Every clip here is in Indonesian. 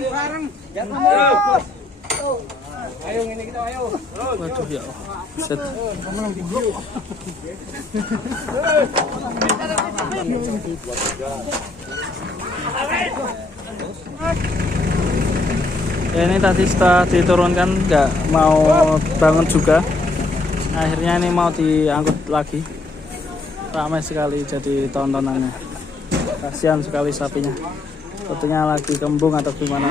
bareng. Ayo ini kita ayo. Waduh ya. Set. Ya, ini tadi setelah diturunkan nggak mau bangun juga. Akhirnya ini mau diangkut lagi. Ramai sekali jadi tontonannya. Kasihan sekali sapinya. Sepertinya lagi kembung atau gimana.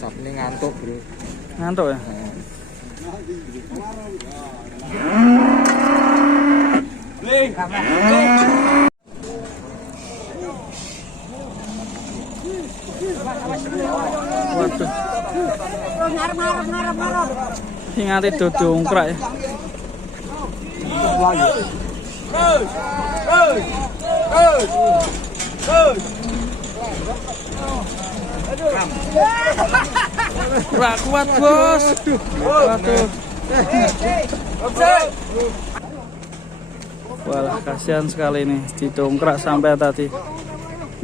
Sapinya ngantuk, Bro. Ngantuk ya? Waduh. Ingat itu dongkrak ya. Nggak kuat bos. Waduh. Walah kasihan sekali nih didongkrak sampai tadi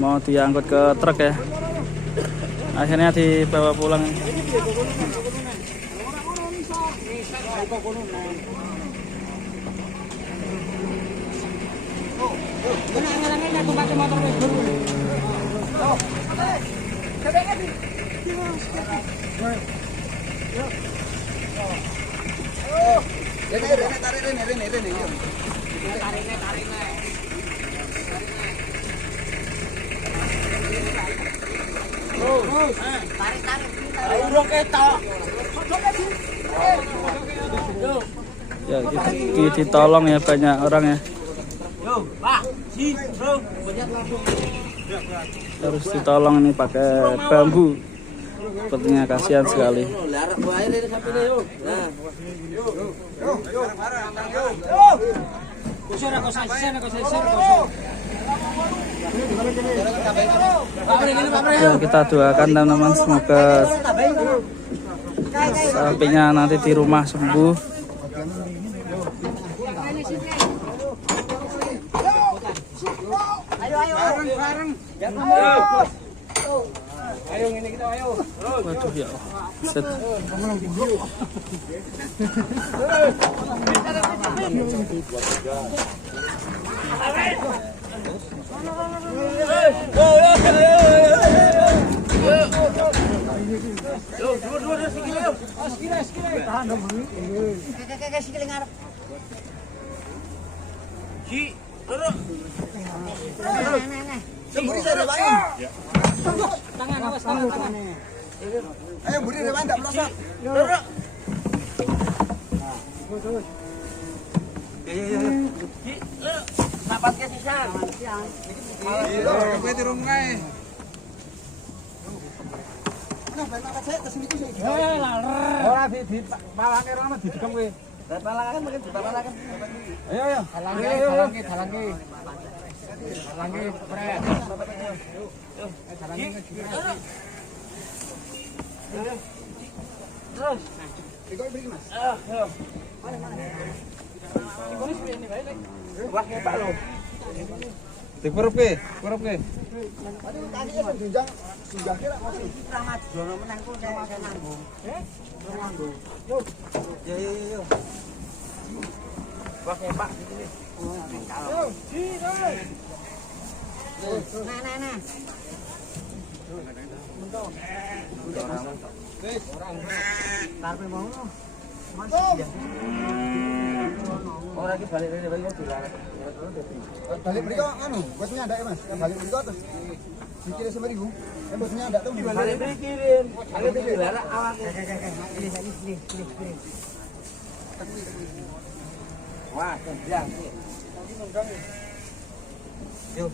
mau diangkut ke truk ya. Akhirnya dibawa pulang. Ya, ditolong ya banyak orang ya. Harus ditolong ini pakai bambu. Sepertinya kasihan sekali. Ya, kita doakan teman-teman semoga sapinya nanti di rumah sembuh. Ayo ini kita ayo. Waduh ya. Set. Tangan awas tangan. Ayo budi depan enggak melosot. Ya. Napas ke sisan. Iya, kowe tirung kae. Mana bapak saya ke sini tuh sih. Ora di palange rono didegem kowe. Lah palangan mungkin di palangan. Ayo. Dalangi. Dalangi, pret. Dalangi terus. Ikut beri Mas. Ayo. Mana. Ini baik. Wah, Pak lo. Dikurup ke. Aduh, tadi jenjang singgah kira masih. Ramat jono menang ku saya nanggung. Nanggung. Yo. Wah, Pak ini. Yo, Nah. Karpe mau no. Ora iki balik rene balik dilarang. Balik mriko anu, wis nyandak Mas. Balik mriko terus dikira sama ribu. Wis nyandak tuh balik dikirim. Aku dilarang awake. Ini. Wah, senjang. Yo.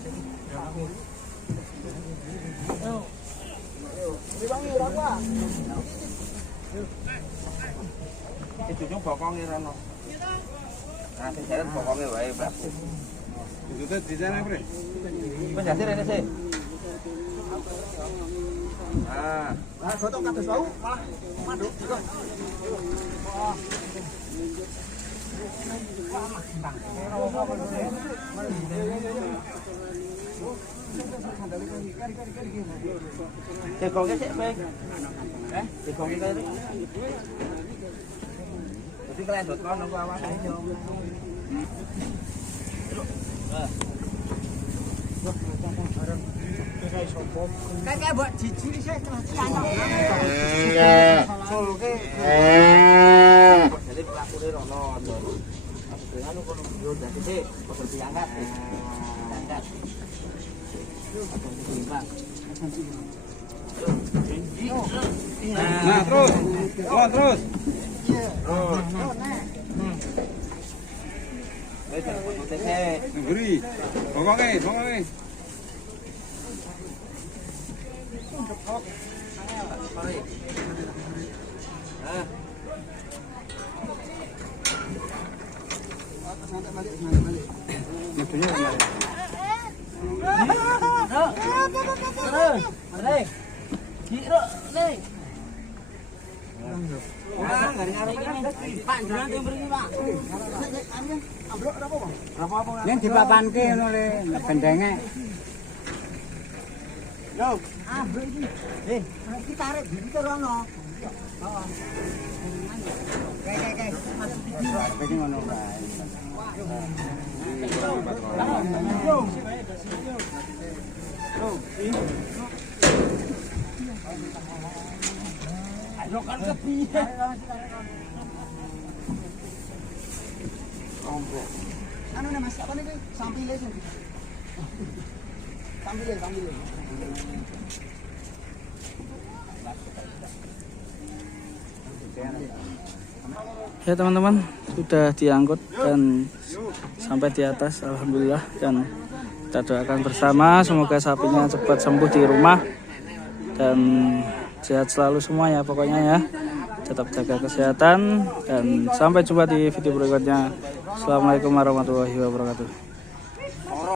Dibangi ora apa? Itu bokonge rono. Nah, sing jalan bokonge wae, Mbak. Itu di sana, Bre. Penjasir rene sih. Nah, gotong kados wau malah manduk. Wah, Tegongnya sih baik. Tegongnya kayak itu. Jadi kalian dotcom nunggu awal aja. Kakek buat jijik saya telah anak. Soloke. Jadi pelakune rono. Anu kono yo dadi sik padha diangkat. Angkat. Nah, terus. Oh, terus. Beri. Bongongnya. Yang dipapanke ngono le gendenge. Yo, ambruk iki. Iki tarik diri rono. Heeh. Kayak. Iki ngono kae. Ayo kan kepiye? Anu nih Mas, apa nih sampile sih? Sampile. Ya teman-teman, sudah diangkut dan sampai di atas, alhamdulillah. Dan kita doakan bersama semoga sapinya cepat sembuh di rumah dan sehat selalu semua ya pokoknya ya. Tetap jaga kesehatan dan sampai jumpa di video berikutnya. Assalamualaikum warahmatullahi wabarakatuh.